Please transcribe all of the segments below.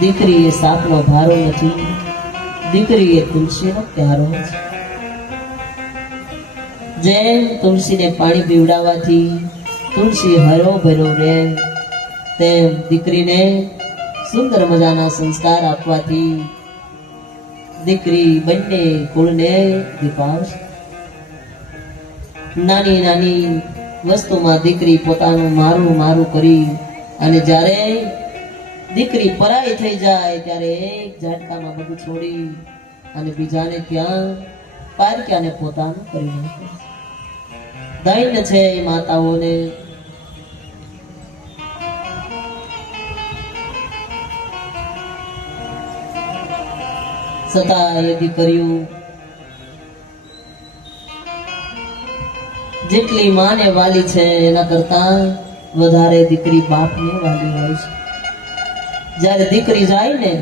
દીકરી એ સાપનો ભારો નથી, દીકરી એ તુલસીનો પ્યારો છે. જેમ તુલસીને પાણી પીવડાવવાથી તુલસી હરો ભરો રહે, તેમ દીકરીને સુંદર મજાના સંસ્કાર આપવાથી દીકરી બંને કુળને દીપાવશે. નાની નાની વસ્તુમાં દીકરી પોતાનું મારું મારું કરી અને જ્યારે દીકરી પરાઈ થઈ જાય ત્યારે એક ઝાટકામાં બધું છોડી અને બીજાને ત્યાં પારક્યાને પોતાનું કરી નાખે. દૈન્ય છે એ માતાઓને. છતાં એ દીકરીઓ જેટલી માને વાલી છે એના કરતા વધારે દીકરી બાપને વાલી હોય છે. જ્યારે દીકરી જાય ને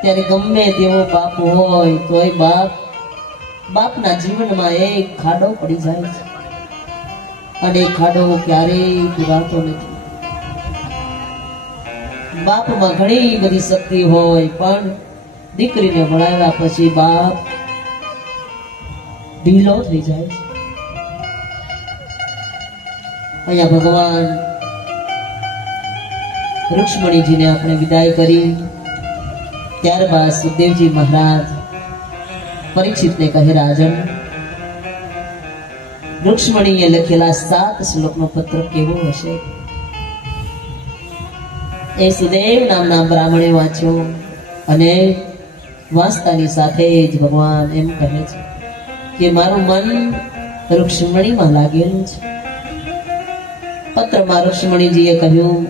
ત્યારે ગમે તેવો બાપ હોય તોય બાપના જીવનમાં એક ખાડો પડી જાય છે અને એ ખાડો ક્યારેય પુરાતો નથી. બાપમાં ઘણી બધી શક્તિ હોય પણ દીકરીને ભણાવ્યા પછી બાપ ઢીલો થઈ જાય છે. અહીંયા ભગવાન રુક્ષ્મણીજીને આપણે વિદાય કરી. ત્યારબાદ સુખદેવજી મહારાજ પરીક્ષિતને કહે, રાજન, રુક્ષ્મણીએ લખેલા 7 શ્લોકનો પત્ર કેવો હશે? એ સુદેવ નામના બ્રાહ્મણે વાંચ્યો અને વાંચતાની સાથે જ ભગવાન એમ કહે છે કે મારું મન રુક્ષ્મણીમાં લાગેલું છે. પત્રમાં રુક્ષ્મણીજીએ કહ્યું,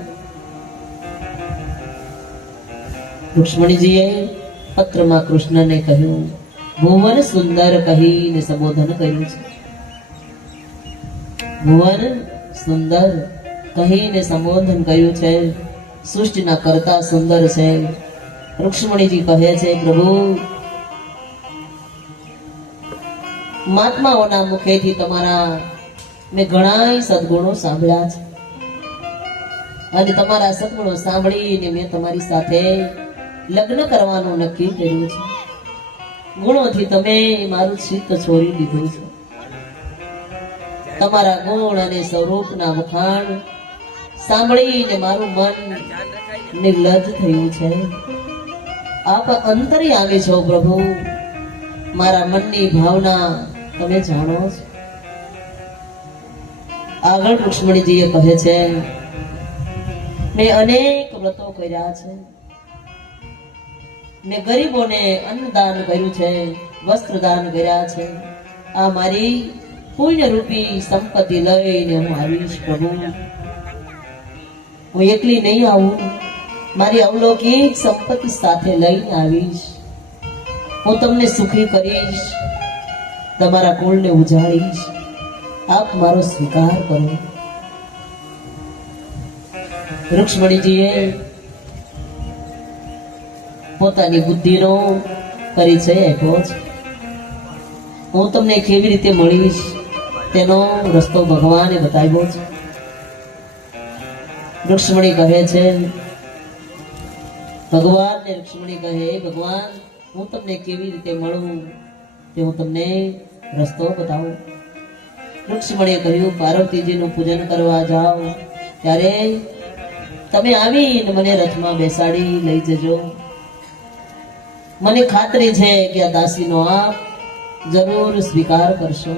રુક્ષ્મણીજીએ પત્રમાં કૃષ્ણને કહ્યું, ભુવન સુંદર કહીને સંબોધન કર્યું છે. ભુવન સુંદર કહીને સંબોધન કર્યું છે. સૃષ્ટિના કરતા સુંદર છે. રુક્ષ્મણીજી કહે છે, પ્રભુ, મહાત્માઓના મુખેથી તમારા મેં ઘણા સદગુણો સાંભળ્યા છે અને તમારા સદગુણો સાંભળીને મેં તમારી સાથે લગ્ન કરવાનું નક્કી કર્યું છે. ગુણોથી તમે મારું ચિત્ત ચોરી લીધું છે. તમારા ગુણ અને સ્વરૂપના વખાણ સાંભળીને મારું મન નિર્લજ્જ થયું છે. આપ અંતર્યામી છો પ્રભુ, મારા મનની ભાવના તમે જાણો છો. આગળ રુક્ષ્મણીજીએ કહે છે, મેં અનેક વ્રતો કર્યા છે. મેં ગરીબોને અન્નદાન કર્યું છે, વસ્ત્રદાન કર્યા છે. આ મારી પુણ્ય રૂપી સંપત્તિ લઈને હું આવીશ પ્રભુ. હું એકલી નહીં આવું, મારી અવલૌકિક સંપત્તિ સાથે લઈને આવીશ. હું તમને સુખી કરીશ, તમારા કુળને ઉજાડીશ. આપ મારો સ્વીકાર કરો. રુક્ષ્મણીજીએ પોતાની બુદ્ધિનો પરિચય આપ્યો છે. હું તમને કેવી રીતે મળીશ તેનો રસ્તો ભગવાને બતાવ્યો છે. રુક્ષ્મણી કહે છે, ભગવાનને રુક્ષ્મણી કહે, ભગવાન, હું તમને કેવી રીતે મળું તે હું તમને રસ્તો બતાવું. રુક્ષ્મણીએ કહ્યું, પાર્વતીજીનું પૂજન કરવા જાઓ ત્યારે તમે આવીને મને રથમાં બેસાડી લઈ જજો. મને ખાતરી છે કે આ દાસીનો આપ જરૂર સ્વીકાર કરશો.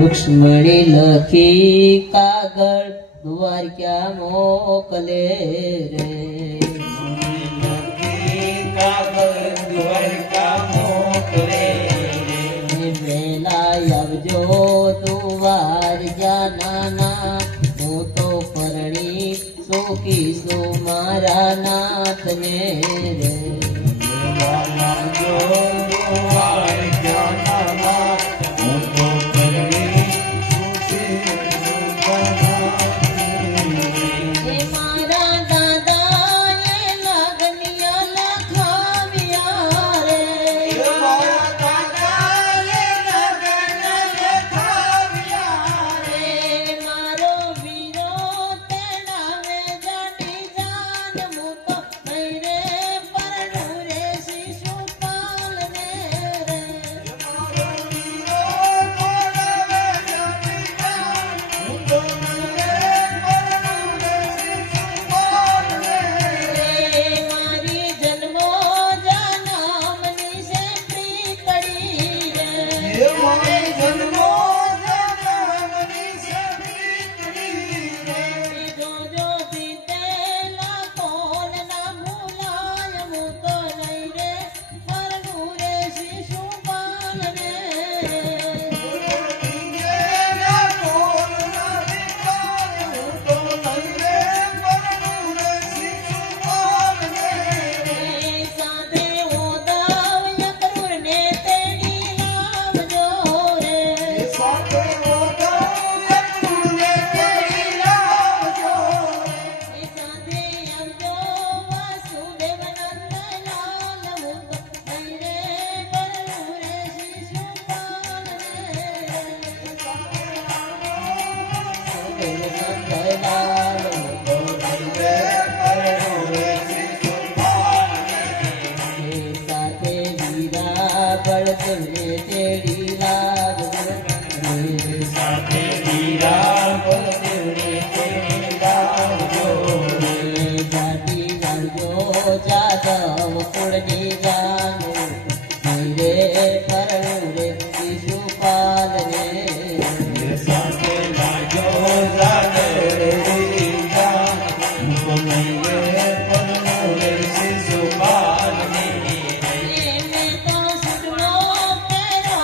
રુક્ષ્મણી લખી કાગળ દ્વારકા મોકલે રે. વેલા આવજો દ્વારકા નાના, હું તો પરણી સુખીશું મારા નાથને રે. હે મારી જન્મો જન્મની સપની રે જોજો જીતેલા કોલ ના ભૂલાય હું તો નહીં રે પરનું રે શિશુપાલ રે સાથે ઓદાવ યકરુર ને તેડી લાવજો રે સાથે આવજો વાસુદેવ નંદલાલ હું તો નહીં રે પરનું રે શિશુપાલ રે નંદલાલ સાથે વીરા બળદેવને તેડી લાવજો સાથે વીરા બળદેવને તેડી લાવજો જાતિ વાળજો જાદવ કુળની જાનું નહીં રે પરણું રે શિશુપાલ રે સાથે લાજો જાદવની જાન તો નહીં રે પરનો રે શિશુપાલની રે મેં તો સુટલો પહેરો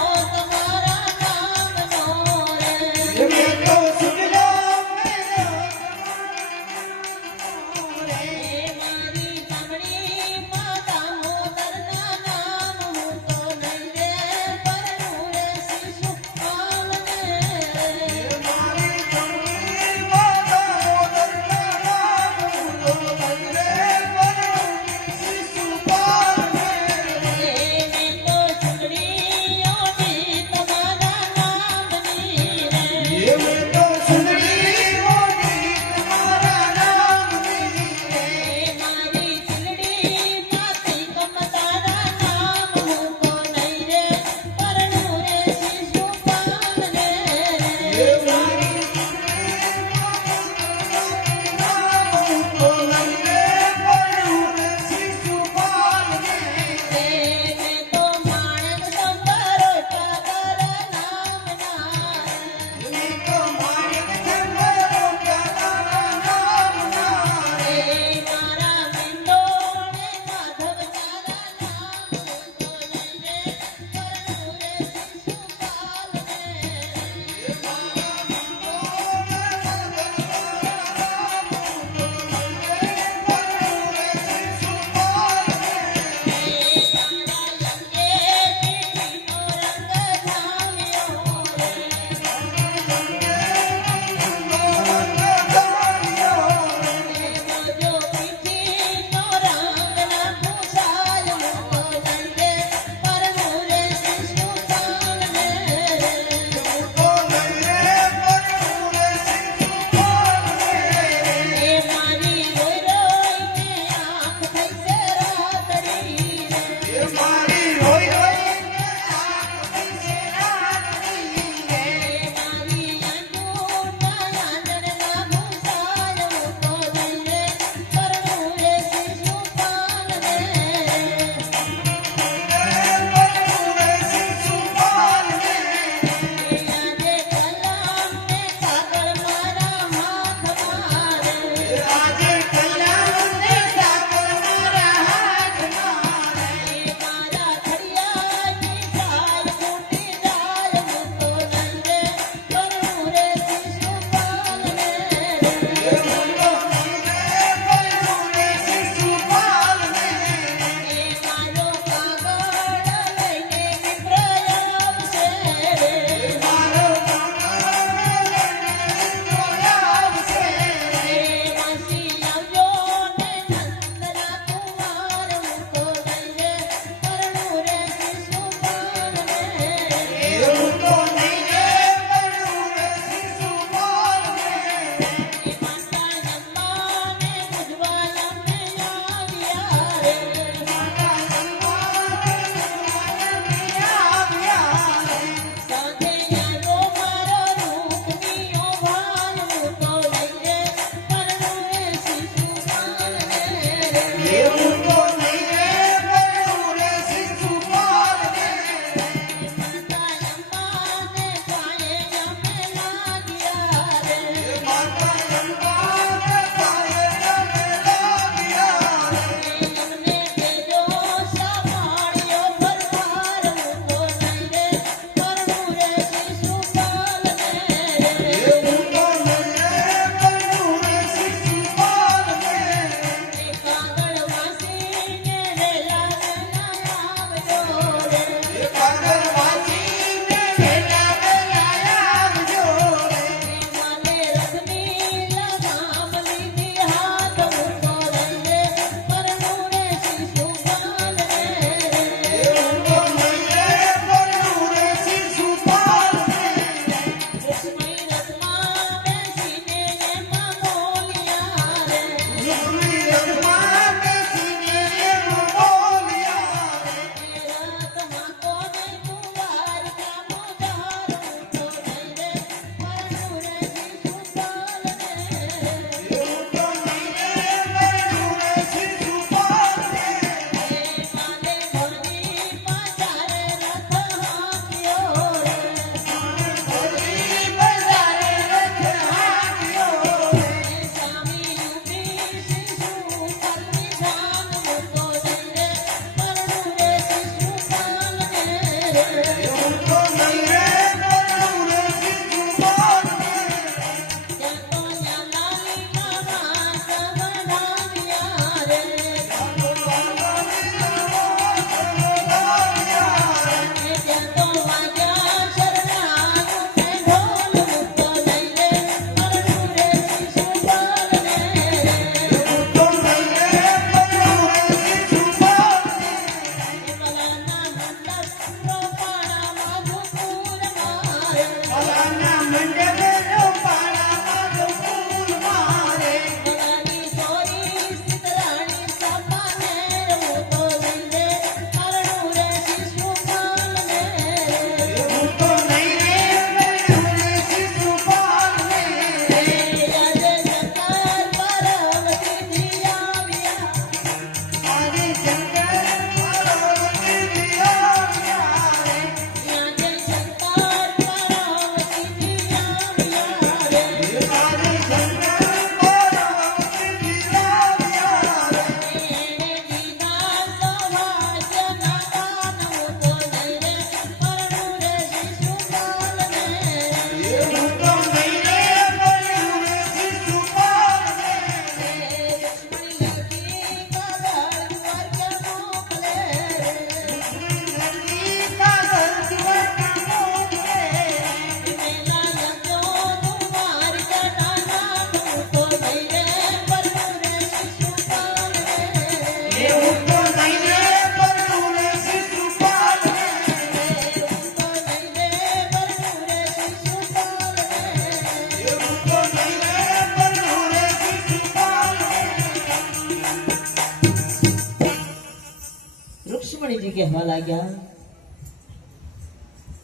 રુક્ષ્મણીજી કહેવા લાગ્યા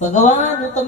ભગવાન હું તમને